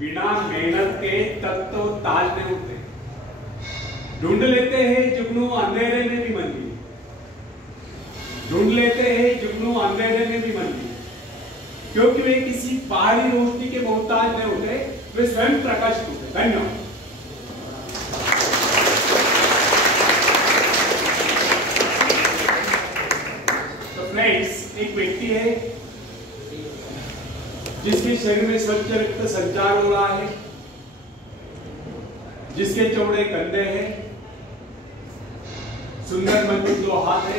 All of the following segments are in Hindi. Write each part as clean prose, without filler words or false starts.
बिना मेहनत के तत्व ताज नहीं उठते। ढूंढ लेते हैं जुगनू अंधेरे में भी मंजिल, ढूंढ लेते हैं जुगनू अंधेरे में भी मंजिल, क्योंकि वे किसी बाहरी रोशनी के मोहताज नहीं होते, वे स्वयं प्रकाशित होते। धन्यवाद। तो फ्रेंड्स, एक व्यक्ति है जिसके शरीर में स्वच्छ रक्त संचार हो रहा है, जिसके चौड़े कंधे हैं, सुंदर मजबूत दो हाथ है,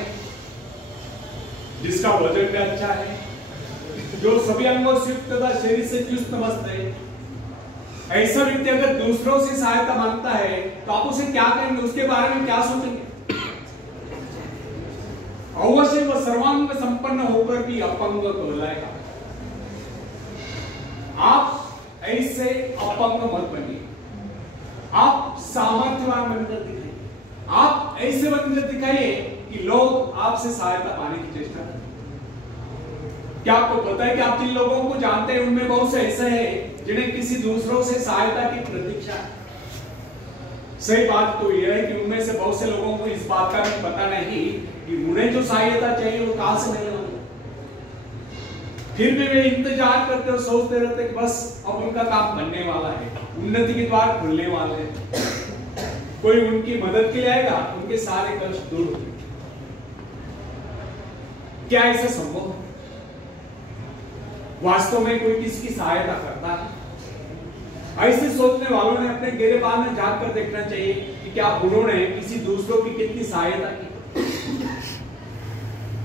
जिसका वजन भी अच्छा है, जो सभी अंगों से युक्त तथा शरीर से चुस्त मस्त है। ऐसा व्यक्ति अगर दूसरों से सहायता मांगता है तो आप उसे क्या कहेंगे, उसके बारे में क्या सोचेंगे? अवश्य वह सर्वांग संपन्न होकर भी अपंग कहलाएगा। आप ऐसे अपंग मत बनिए, आप सामर्थ्यवान बनकर दिखाइए, आप ऐसे बनकर दिखाइए कि लोग आपसे सहायता पाने की चेष्टा करें। क्या आपको पता है कि आप जिन लोगों को जानते हैं उनमें बहुत से ऐसे हैं जिन्हें किसी दूसरों से सहायता की प्रतीक्षा है। सही बात तो यह है कि उनमें से बहुत से लोगों को इस बात का भी पता नहीं कि उन्हें जो सहायता चाहिए वो कहां से मिलेगी। फिर भी वे इंतजार करते और सोचते रहते कि बस अब उनका काम बनने वाला है, उन्नति के द्वार खुलने वाले हैं, कोई उनकी मदद के लिए आएगा, उनके सारे कष्ट दूर होंगे। क्या ऐसा संभव है? वास्तव में कोई किसी की सहायता करता है? ऐसे सोचने वालों ने अपने गिरेबान में झांक कर देखना चाहिए कि क्या उन्होंने किसी दूसरों की कितनी सहायता की,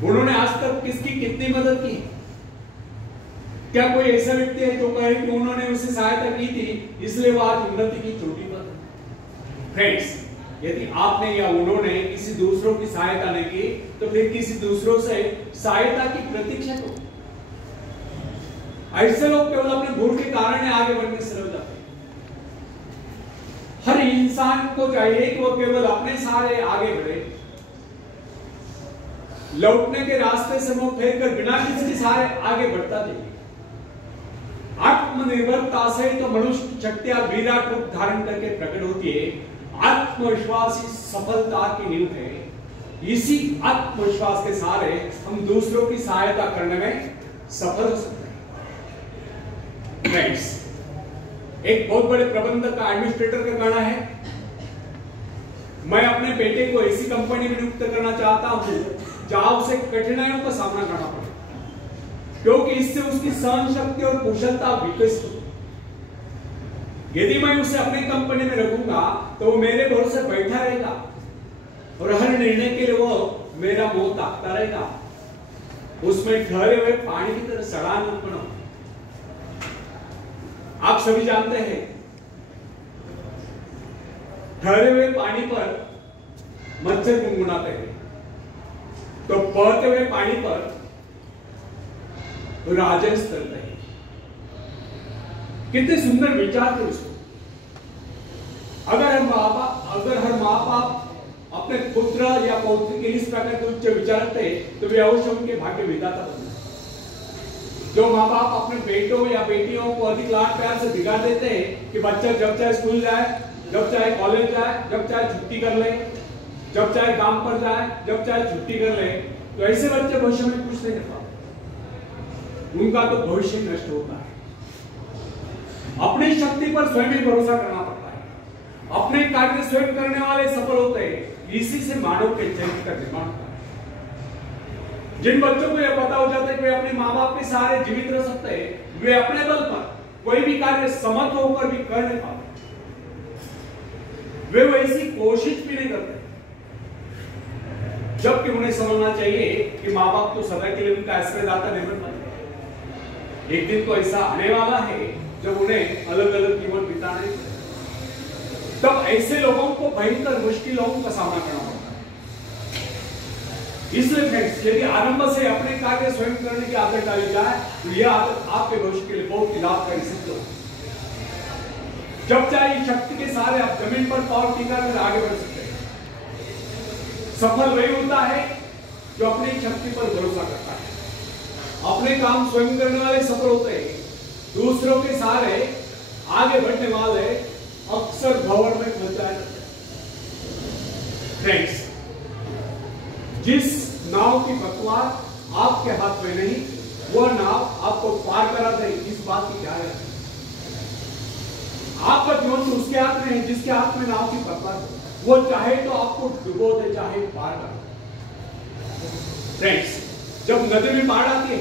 उन्होंने आज तक किसकी कितनी मदद की। क्या कोई ऐसा व्यक्ति है जो कहे कि उन्होंने उसे सहायता की थी इसलिए वो आज उन्नति की चोटी पर? फ्रेंड्स, यदि आपने या उन्होंने किसी दूसरों की सहायता नहीं की तो फिर किसी दूसरों से सहायता की प्रतीक्षा करो। ऐसे लोग केवल अपने भूल के कारण आगे बढ़ने से रह जाते हैं। हर इंसान को चाहिए कि वो केवल अपने सहारे आगे बढ़े, लौटने के रास्ते से मुंह फेर कर बिना किसी के सहारे आगे बढ़ता जाए। आत्मनिर्भरता से तो मनुष्य शक्तियां विराट रूप धारण करके प्रकट होती है। आत्मविश्वास ही सफलता की नींव है। इसी आत्मविश्वास के सहारे हम दूसरों की सहायता करने में सफल हो सकते हैं। फ्रेंड्स, एक बहुत बड़े प्रबंधक का, एडमिनिस्ट्रेटर का कहना है, मैं अपने बेटे को ऐसी कंपनी में नियुक्त करना चाहता हूं जहां उसे कठिनाइयों का सामना करना पड़े, क्योंकि इससे उसकी सहन शक्ति और कुशलता विकसित हो। यदि मैं उसे अपनी कंपनी में रखूंगा तो वो मेरे भरोसे बैठा रहेगा और हर निर्णय के लिए वो मेरा मुंह ताकता रहेगा। उसमें ठहरे हुए पानी की तरह सड़ान उत्पन्न हो। आप सभी जानते हैं, ठहरे हुए पानी पर मच्छर गुनगुनाते हैं, तो बहते हुए पानी पर राजहंस तैरते हैं। कितने सुंदर विचार थे उसको। अगर हर माँ बाप अपने पुत्र या पौत्र के इस प्रकार के उच्च विचार रखते तो वे अवश्य उनके भाग्य विधाता बनते। जो माँ बाप अपने बेटों या बेटियों को अधिक लाड प्यार से बिगाड़ देते हैं कि बच्चा जब चाहे स्कूल जाए, जब चाहे कॉलेज जाए, जब चाहे छुट्टी कर ले, जब चाहे काम पर जाए, जब चाहे छुट्टी कर ले, तो ऐसे बच्चे भविष्य में कुछ नहीं कर पाते। उनका तो भविष्य नष्ट होता है। अपनी शक्ति पर स्वयं ही भरोसा करना पड़ता है। अपने कार्य स्वयं करने वाले सफल होते हैं। इसी से मानव के चरित्र का निर्माण होता है। जिन बच्चों को यह पता हो जाता है कि वे अपने माँ बाप के सहारे जीवित रह सकते हैं, वे अपने बल पर कोई भी कार्य समर्थ होकर भी कर नहीं पाते। वे वैसी कोशिश भी नहीं करते, जबकि उन्हें समझना चाहिए कि माँ बाप तो सदा के लिए उनका आश्रयदाता नहीं बन पाते। एक दिन तो ऐसा आने वाला है जब उन्हें अलग अलग जीवन बिताने पड़ेगा। तब ऐसे लोगों को भयंकर मुश्किलों का सामना करना पड़ता है। इसलिए फ्रेंड्स, यदि आरंभ से अपने कार्य स्वयं करने की आदत डाली जाए तो यह आदत आपके भविष्य के लिए बहुत ही लाभकारी सिद्ध होगी। जब चाहे शक्ति के सहारे आप जमीन पर पांव टिका कर आगे बढ़ सकते हैं। सफल वही होता है जो अपनी शक्ति पर भरोसा करता है। अपने काम स्वयं करने वाले सफल होते हैं। दूसरों के सहारे आगे बढ़ने वाले अक्सर भंवर में फंस जाया करते हैं। फ्रेंड्स, जिस नाव की पतवार आपके हाथ में नहीं, वह नाव आपको पार करा दे, इस बात की क्या है? आपका जीवन तो उसके हाथ में है जिसके हाथ में नाव की पतवार है। वो चाहे तो आपको डुबो दे, चाहे पार कर दे। फ्रेंड्स, जब नदी में बाढ़ आती है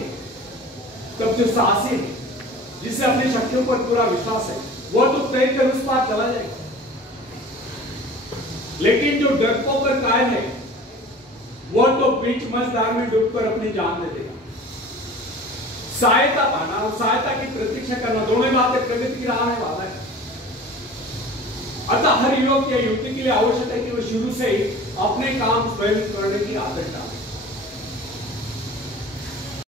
तब जो साहसी है, जिसे अपनी शक्तियों पर पूरा विश्वास है, वो तो तैरकर उस पार चला जाएगा। लेकिन जो डरपोक पर कायम है, वो तो बीच मझधार में डूबकर अपनी जान दे देगा। सहायता पाना और सहायता की प्रतीक्षा करना, दोनों बातें प्रगति की राह में बाधा है। अतः हर युवक या युवती के लिए आवश्यक है कि वो शुरू से ही अपने काम स्वयं करने की आदत डाले।